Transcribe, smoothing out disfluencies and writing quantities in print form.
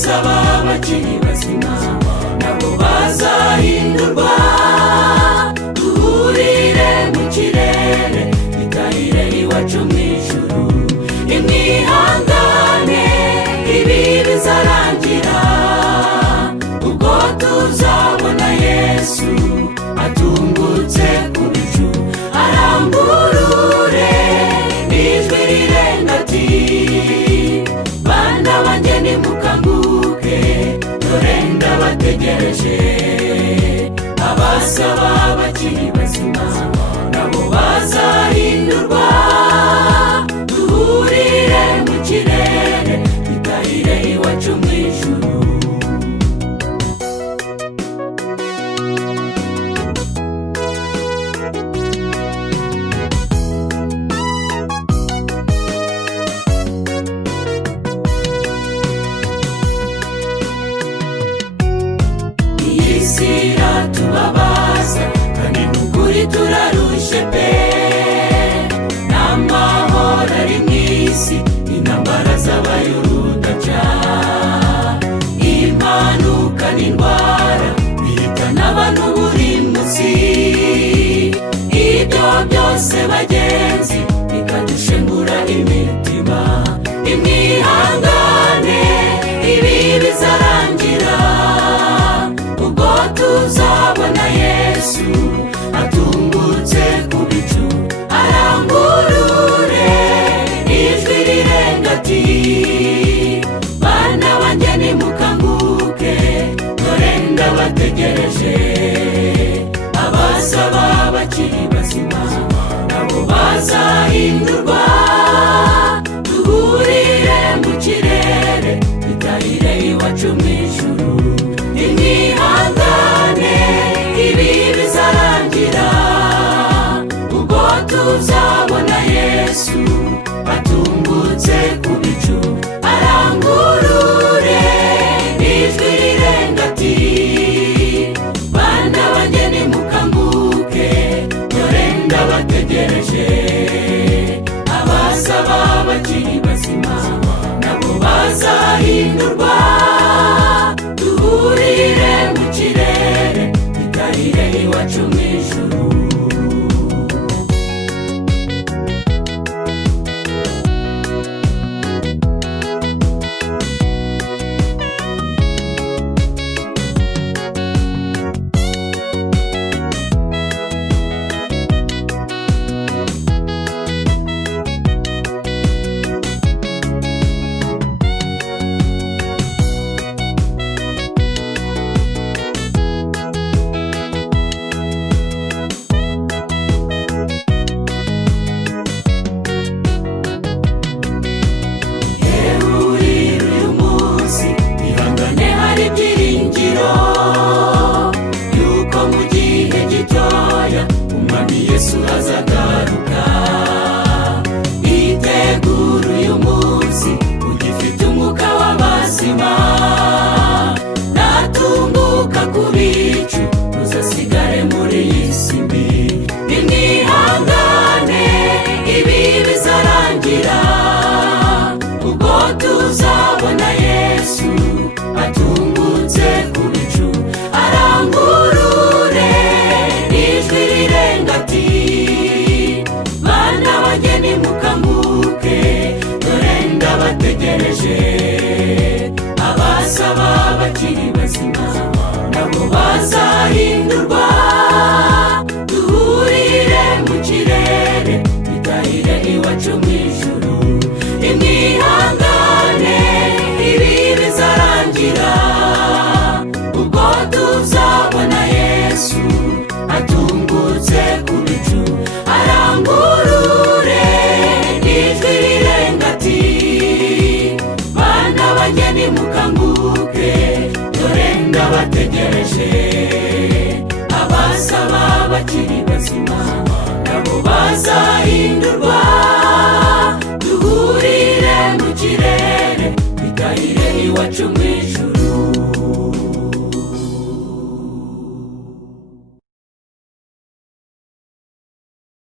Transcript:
abasaba bakiri bazima nabo bazahindurwa, duhurire mu kirere gitahire iwacu mu ijuru. Imwihangane ibi bizarangira, ubwo tuzabona Yesu atungutse ku bicu, arangurure n'ijwi rirenga ati, bana banjye nimukanguke, dore ndabategereje. Abasaba bakiri bazima nabo bazahindurwa, duhurire mu kirere gitahire iwacu mu ijuru. Isi iratubabaza kandi n'ukuri turarushe pe, n'amahoro ari mu isi, intambara zabaye urudaca, impanuka n'indwara bihitana abantu buri munsi. Ibyo byose bagenzi bikadushengura imitima. Imwihangane ibi bizarangira, ubwo tuzabona Yesu atungutse ku bicu, arangurure n'ijwi rirenga ati, bana banjye nimukanguke, dore ndabategereje. Abasaba bakiri bazima nabo bazahindurwa, duhurire mu kirere gitahire iwacu mu ijuru. Imwihangane ibi bizarangira, ubwo tuzabona Yesu atungutse ku bicu, arangurure n'ijwi rirenga ati, bana banjye nimukanguke, dore ndabategereje. Abasaba bakiri bazima nabo bazahindurwa, duhurire mu kirere gitahire iwacu mu ijuru. Yesu azagaruka, itegura uyu munsi ugifite umwuka w'abazima, natunguka ku bicu uzasigare muri iyi si mbi. Imwihangane ibi bizarangira, ubwo tuzabona Yesu atungutse ku bicu, arangurure n'ijwi rirenga ati, bana banjye nimukanguke, dore ndabategereje. Abasaba bakiri bazima nabo bazahindurwa, duhurire mu kirere gitahire iwacu mu ijuru.